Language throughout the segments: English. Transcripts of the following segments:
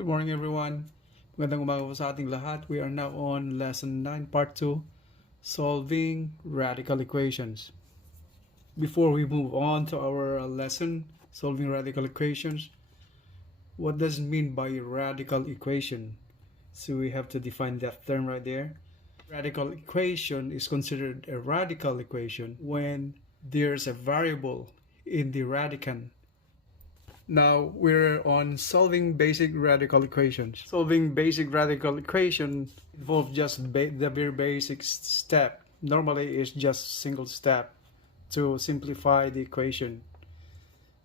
Good morning everyone. Magandang umaga po sa ating lahat. We are now on lesson 9 part 2, solving radical equations. Before we move on to our lesson, solving radical equations, what does it mean by radical equation? So we have to define that term right there. Radical equation is considered a radical equation when there's a variable in the radicand. Now we're on solving basic radical equations. Solving basic radical equation involves just the very basic step. Normally it's just single step to simplify the equation.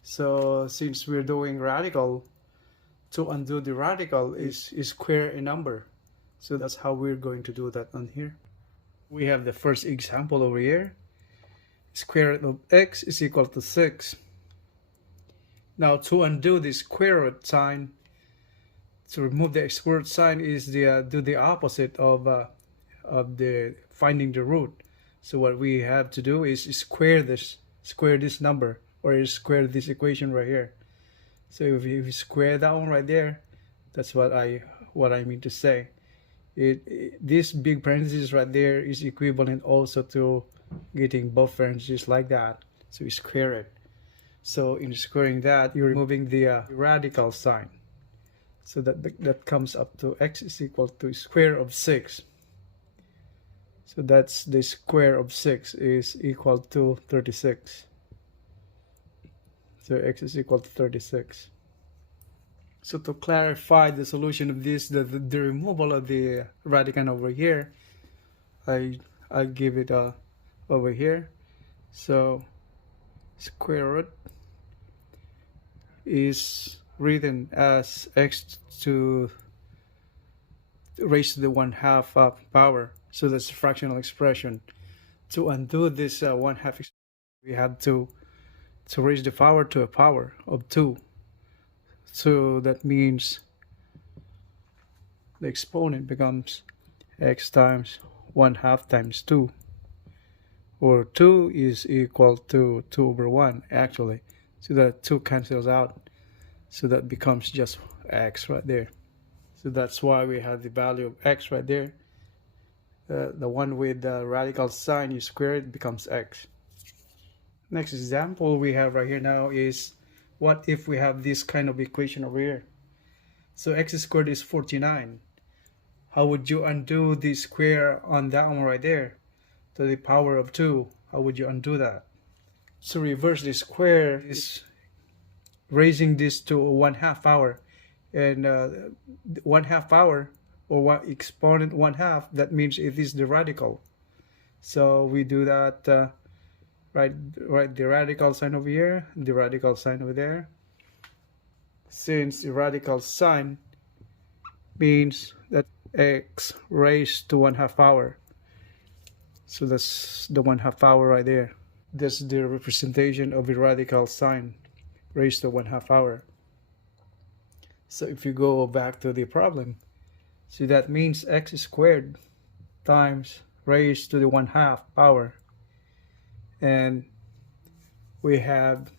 So since we're doing radical, to undo the radical is square a number. So that's how we're going to do that on here. We have the first example over here. Square root of x is equal to 6. Now to undo the square root sign, to remove the square root sign is do the opposite of the finding the root. So what we have to do is square this number, or square this equation right here. So if you square that one right there, that's what I mean to say. This big parenthesis right there is equivalent also to getting both parentheses like that. So you square it. So in squaring that, you're removing the radical sign. So that comes up to x is equal to square of 6. So that's the square of 6 is equal to 36. So x is equal to 36. So to clarify the solution of this, the removal of the radicand over here, I give it over here. So square root is written as x to raise to the 1/2 power. So that's a fractional expression. To undo this 1/2 expression, we have to raise the power to a power of 2. So that means the exponent becomes x times 1/2 times 2, or 2 is equal to 2 over 1 actually. So that 2 cancels out. So that becomes just x right there. So that's why we have the value of x right there. The one with the radical sign, you square it, becomes x. Next example we have right here now is, what if we have this kind of equation over here? So x squared is 49. How would you undo the square on that one right there to the power of 2? How would you undo that? So reverse the square is raising this to 1/2 power, and 1/2 power, or what exponent 1/2, that means it is the radical. So we do that, write the radical sign over here, the radical sign over there. Since the radical sign means that x raised to 1/2 power, so that's the 1/2 power right there. That's the representation of the radical sign raised to 1/2 power. So if you go back to the problem, so that means x squared times raised to the 1/2 power, and we have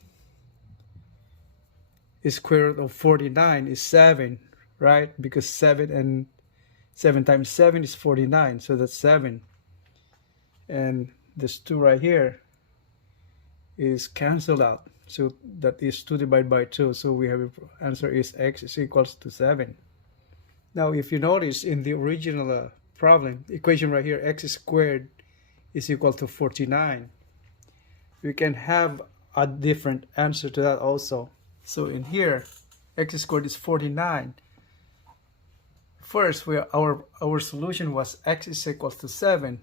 a square root of 49 is 7, right? Because 7 times 7 is 49, so that's 7. And this 2 right here is cancelled out, so that is 2 divided by 2. So we have answer is x is equals to 7. Now if you notice in the original problem equation right here, x squared is equal to 49. We can have a different answer to that also. So in here, x squared is 49. First, our solution was x is equals to 7.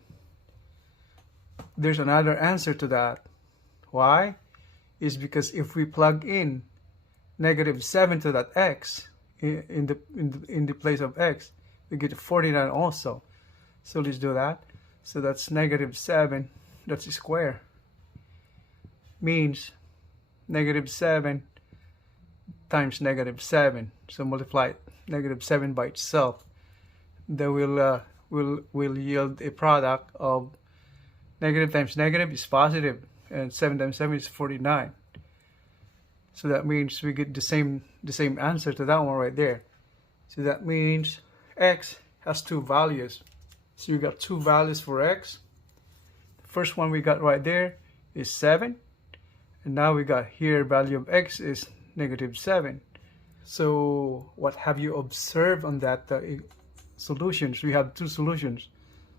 There's another answer to that. Why? Is because if we plug in -7 to that x in the place of x, we get 49 also. So let's do that. So that's -7, that's a square. Means -7 times -7. So multiply -7 by itself. That will yield a product of negative times negative is positive, and 7 times 7 is 49. So that means we get the same answer to that one right there. So that means x has two values. So you got two values for x. The first one we got right there is 7. And now we got here value of x is -7. So what have you observed on that solutions? We have two solutions.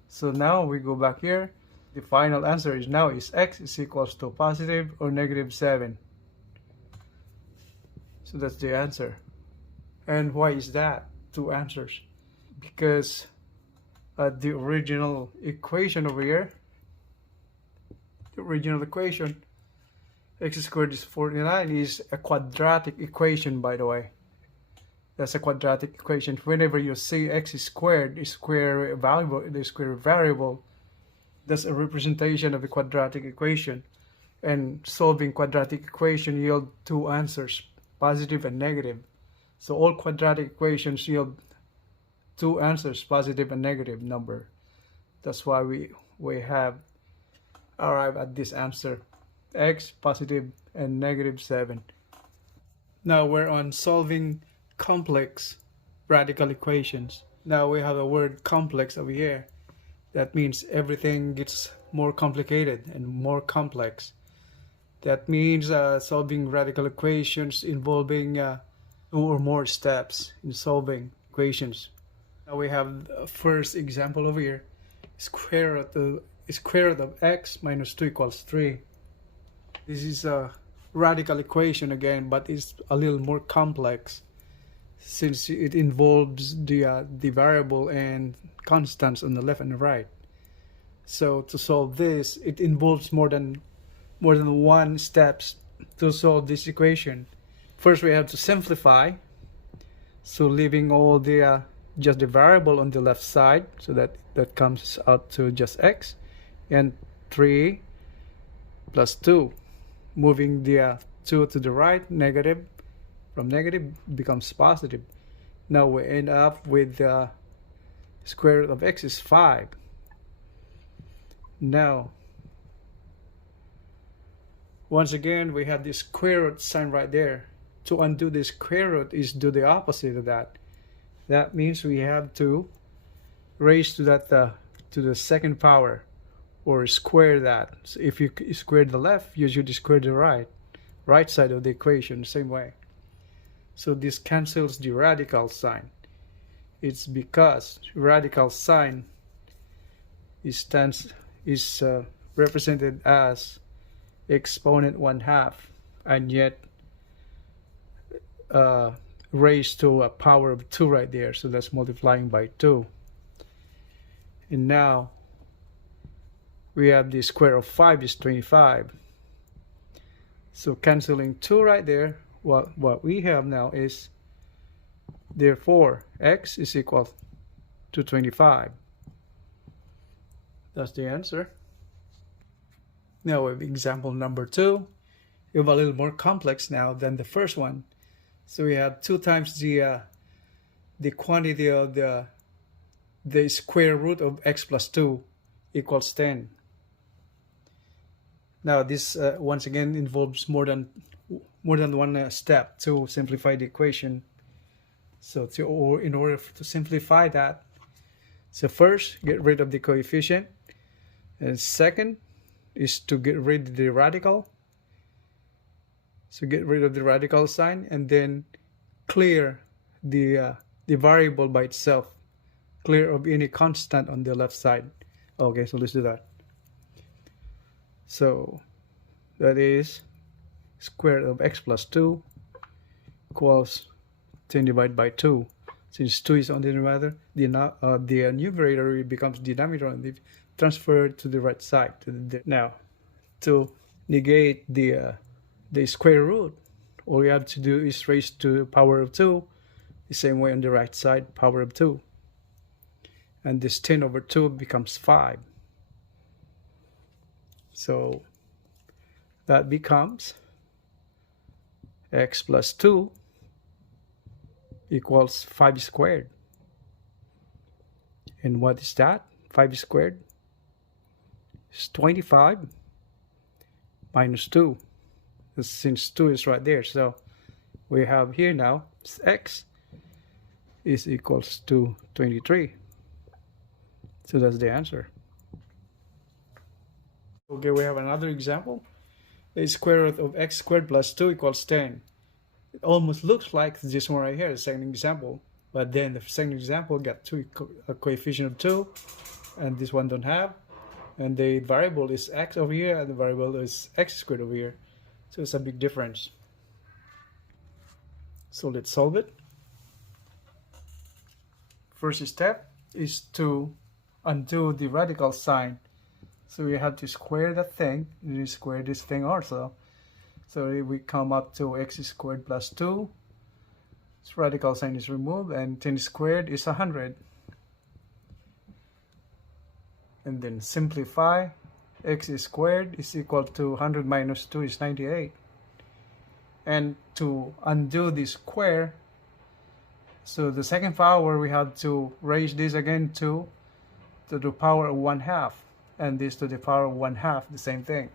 So now we go back here. The final answer is now is x is equals to positive or -7. So that's the answer. And why is that? Two answers. Because the original equation over here, the original equation, x squared is 49, is a quadratic equation, by the way. That's a quadratic equation. Whenever you see x squared, the square variable, that's a representation of a quadratic equation. And solving quadratic equation yield two answers, positive and negative. So all quadratic equations yield two answers, positive and negative number. That's why we have arrived at this answer, x positive and -7. Now we're on solving complex radical equations. Now we have the word complex over here. That means everything gets more complicated and more complex. That means solving radical equations involving two or more steps in solving equations. Now we have the first example over here. Square root of x minus 2 equals 3. This is a radical equation again, but it's a little more complex since it involves the variable and constants on the left and the right. So to solve this, it involves more than one steps to solve this equation. First, we have to simplify. So leaving all the just the variable on the left side, so that comes out to just x, and 3 plus 2. Moving the 2 to the right, negative. From negative becomes positive. Now we end up with the square root of x is 5. Now, once again, we have this square root sign right there. To undo the square root is do the opposite of that. That means we have to raise to that to the second power, or square that. So if you square the left, you should square the right side of the equation the same way. So this cancels the radical sign. It's because radical sign is represented as exponent 1/2, and yet raised to a power of 2 right there. So that's multiplying by 2. And now we have the square of 5 is 25. So canceling 2 right there, what we have now is, therefore, x is equal to 25. That's the answer. Now we have example number 2. We have a little more complex now than the first one. So we have 2 times the quantity of the square root of x plus 2 equals 10. Now this once again involves more than one step to simplify the equation. So in order to simplify that, so first get rid of the coefficient, and second is to get rid of the radical. So get rid of the radical sign, and then clear the variable by itself. Clear of any constant on the left side. Okay, so let's do that. So that is square root of x plus 2 equals 10 divided by 2. Since 2 is on the numerator, the numerator becomes denominator and transferred to the right side. Now, to negate the square root, all we have to do is raise to the power of 2, the same way on the right side, power of 2. And this 10 over 2 becomes 5. So that becomes x plus 2 equals 5 squared. And what is that? 5 squared is 25 minus 2. Since 2 is right there, so we have here now x is equals to 23. So that's the answer. Okay, we have another example. The square root of x squared plus 2 equals 10. It almost looks like this one right here, the second example. But then the second example got a coefficient of 2, and this one don't have. And the variable is x over here, and the variable is x squared over here. So it's a big difference. So let's solve it. First step is to undo the radical sign. So we have to square that thing, and you square this thing also. So we come up to x squared plus 2. This radical sign is removed, and 10 squared is 100. And then simplify. X squared is equal to 100 minus 2 is 98. And to undo the square, so the second power, we have to raise this again to the power of 1/2, and this to the power of 1/2, the same thing.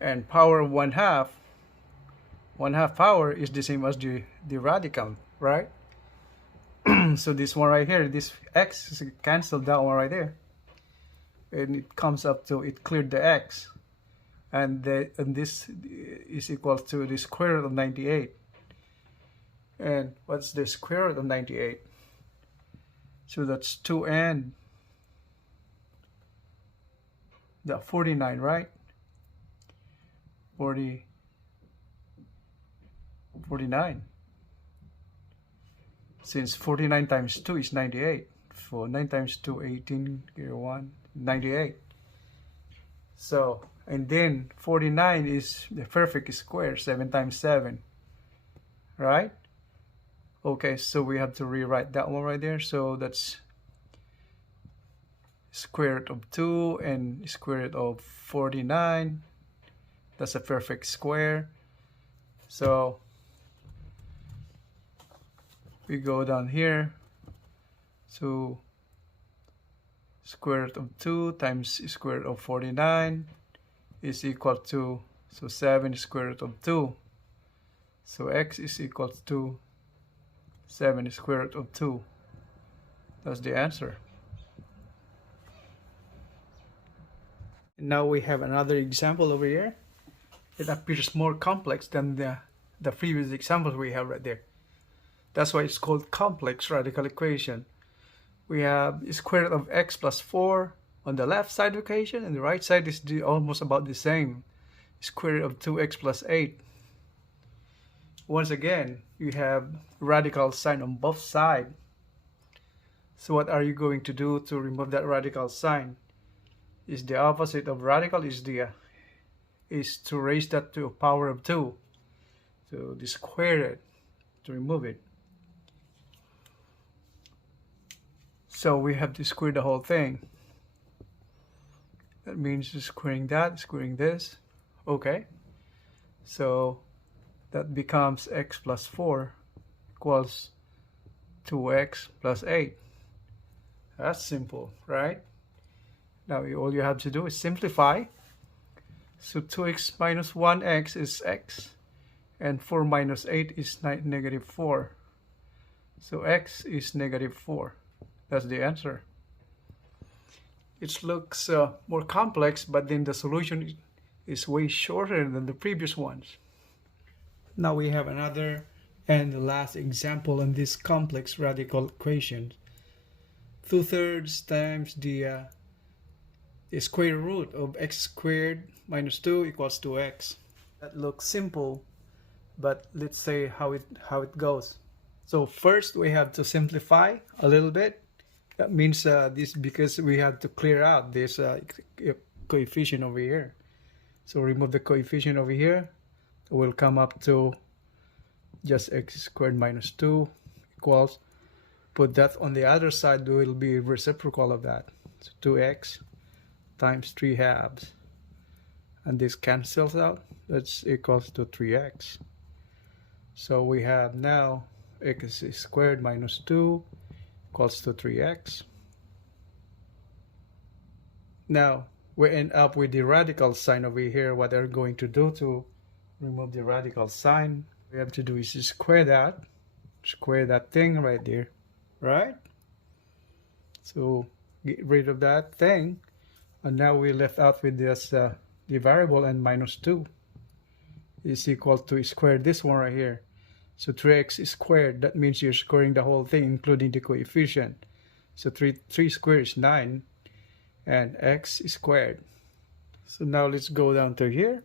And power of 1/2 power is the same as the radical, right? So this one right here, this x is canceled, that one right there, and it comes up to, it cleared the x, and this is equal to the square root of 98. And what's the square root of 98? So that's 2 and the 49, right? 49. Since 49 times 2 is 98. So 9 times 2, 18, 98. So, and then 49 is the perfect square, 7 times 7. Right? Okay, so we have to rewrite that one right there. So that's square root of 2 and square root of 49. That's a perfect square. So we go down here. So square root of 2 times square root of 49 is equal to, so 7 square root of 2. So x is equal to 7 square root of 2. That's the answer. Now we have another example over here. It appears more complex than the previous examples we have right there. That's why it's called complex radical equation. We have square root of x plus 4 on the left side of the equation, and the right side is almost about the same. Square root of 2x plus 8. Once again, you have radical sign on both sides. So what are you going to do to remove that radical sign? Is the opposite of radical is to raise that to a power of 2. So the square it to remove it. So we have to square the whole thing. That means squaring that, squaring this. Okay. So that becomes x plus 4 equals 2x plus 8. That's simple, right? Now all you have to do is simplify. So 2x minus 1x is x, and 4 minus 8 is negative 4. So x is negative 4. That's the answer. It looks more complex, but then the solution is way shorter than the previous ones. Now we have another and the last example in this complex radical equation. 2/3 times the square root of x squared minus 2 equals 2x. That looks simple, but let's say how it goes. So first we have to simplify a little bit. That means this, because we have to clear out this coefficient over here. So remove the coefficient over here. We'll come up to just x squared minus 2 equals, put that on the other side, will be reciprocal of that. So 2x times 3/2, and this cancels out. That's equals to 3x. So we have now x squared minus 2 equals to 3x. Now we end up with the radical sign over here. What they're going to do to remove the radical sign, we have to do is square that. square that thing right there, right? So get rid of that thing, and now we're left out with this the variable n minus 2 is equal to square this one right here. So 3x squared, that means you're squaring the whole thing including the coefficient. So 3 squared is 9 and x squared. So now let's go down to here.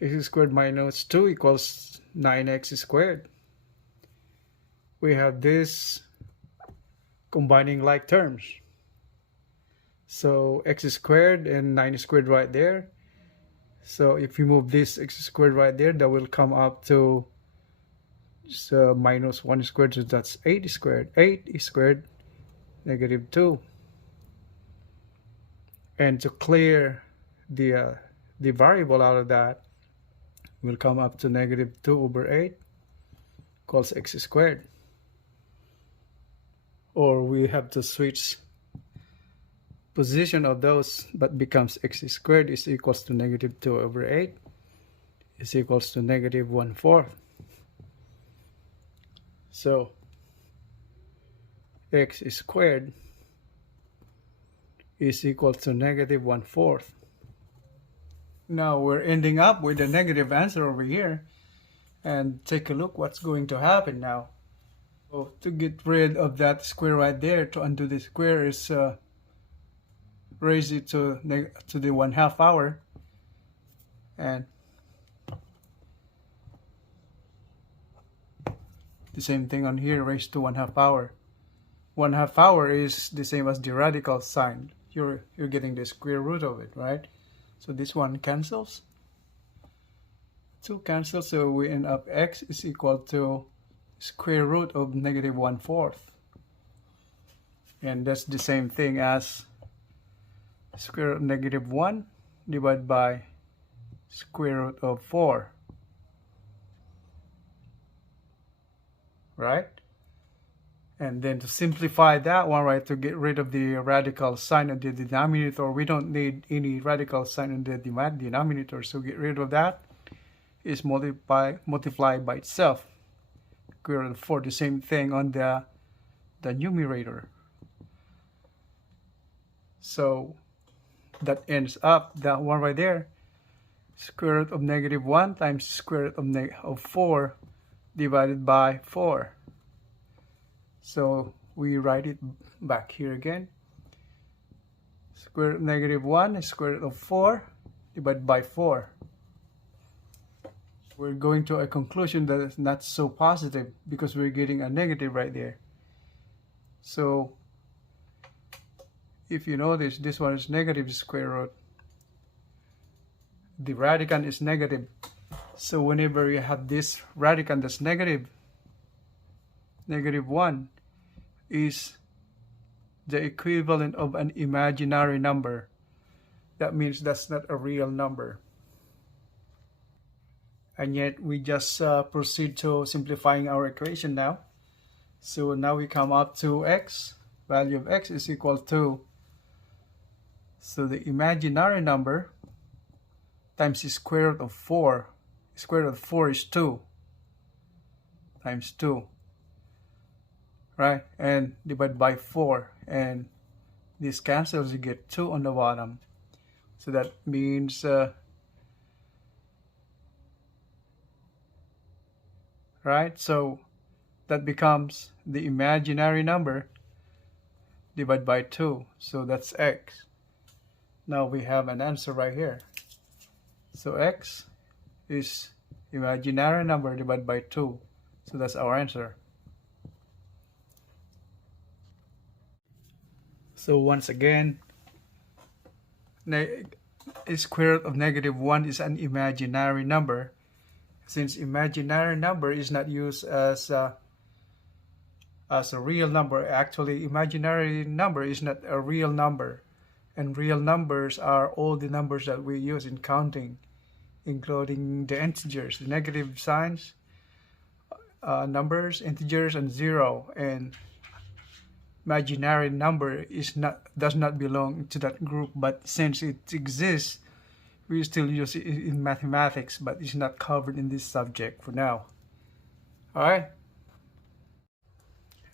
X squared minus 2 equals 9x squared. We have this combining like terms. So x squared and 9 squared right there. So if you move this x squared right there, that will come up to just, minus 1 squared, so that's 8 squared. 8 squared, negative 2. And to clear the variable out of that, will come up to negative 2 over 8 equals x squared. Or we have to switch position of those, but becomes x squared is equals to negative 2 over 8 is equals to negative 1/4. So x squared is equal to negative 1/4. Now we're ending up with a negative answer over here, and take a look what's going to happen now. So to get rid of that square right there, to undo the square is raise it to the 1/2 power, and the same thing on here, raised to 1/2 power. 1/2 power is the same as the radical sign. You're getting the square root of it, right? So this one cancels. 2 cancels, so we end up x is equal to square root of negative 1/4. And that's the same thing as square root of negative 1 divided by square root of 4. Right? And then to simplify that one, right, to get rid of the radical sign in the denominator, we don't need any radical sign in the denominator, so get rid of that is multiply by itself. Square root of 4, the same thing on the numerator. So that ends up, that one right there, square root of negative 1 times square root of 4 divided by 4. So we write it back here again. Square root of negative 1 is square root of 4 divided by 4. We're going to a conclusion that is not so positive because we're getting a negative right there. So if you notice, this one is negative square root. The radicand is negative. So whenever you have this radicand that's negative, negative 1 is the equivalent of an imaginary number. That means that's not a real number. And yet we just proceed to simplifying our equation now. So now we come up to x. Value of x is equal to, so the imaginary number times the square root of 4. Square root of 4 is 2 times 2. Right? And divide by 4. And this cancels, you get 2 on the bottom. So that means right? So that becomes the imaginary number divided by 2. So that's x. Now we have an answer right here. So x is imaginary number divided by 2. So that's our answer. So once again, square root of negative 1 is an imaginary number. Since imaginary number is not used as a real number, actually imaginary number is not a real number. And real numbers are all the numbers that we use in counting, including the integers, the negative signs, numbers, integers, and 0. And imaginary number does not belong to that group, but since it exists, we still use it in mathematics, but it's not covered in this subject for now. Alright?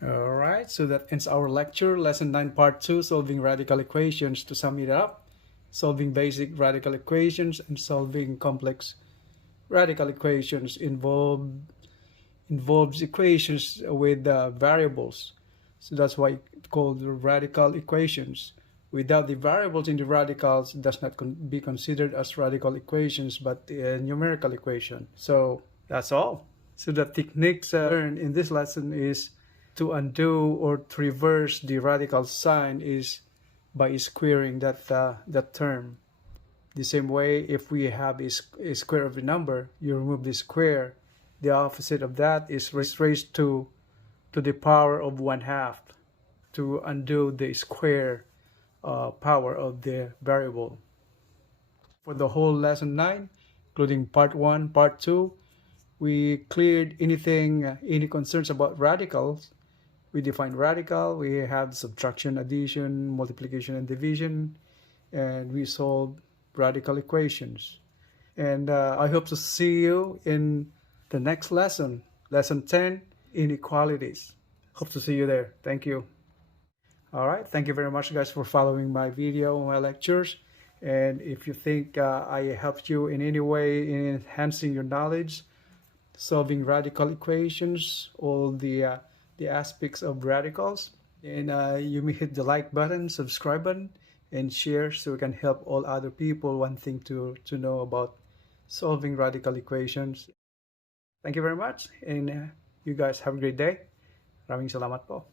All right, so that ends our lecture, lesson 9, part 2, solving radical equations. To sum it up, solving basic radical equations and solving complex radical equations involves equations with variables. So that's why it's called radical equations. Without the variables in the radicals, it does not be considered as radical equations, but a numerical equation. So that's all. So the techniques learned in this lesson is to undo or to reverse the radical sign is by squaring that term. The same way, if we have a square of a number, you remove the square. The opposite of that is raised to the power of 1/2 to undo the square power of the variable. For the whole lesson 9, including part 1, part 2, we cleared any concerns about radicals. We defined radical, we have subtraction, addition, multiplication, and division, and we solved radical equations. And I hope to see you in the next lesson, lesson 10, Inequalities. Hope to see you there. Thank you. All right, thank you very much, guys, for following my video, my lectures. And if you think I helped you in any way in enhancing your knowledge, solving radical equations, all the aspects of radicals, and you may hit the like button, subscribe button, and share so we can help all other people wanting to know about solving radical equations. Thank you very much, and you guys have a great day. Maraming salamat po.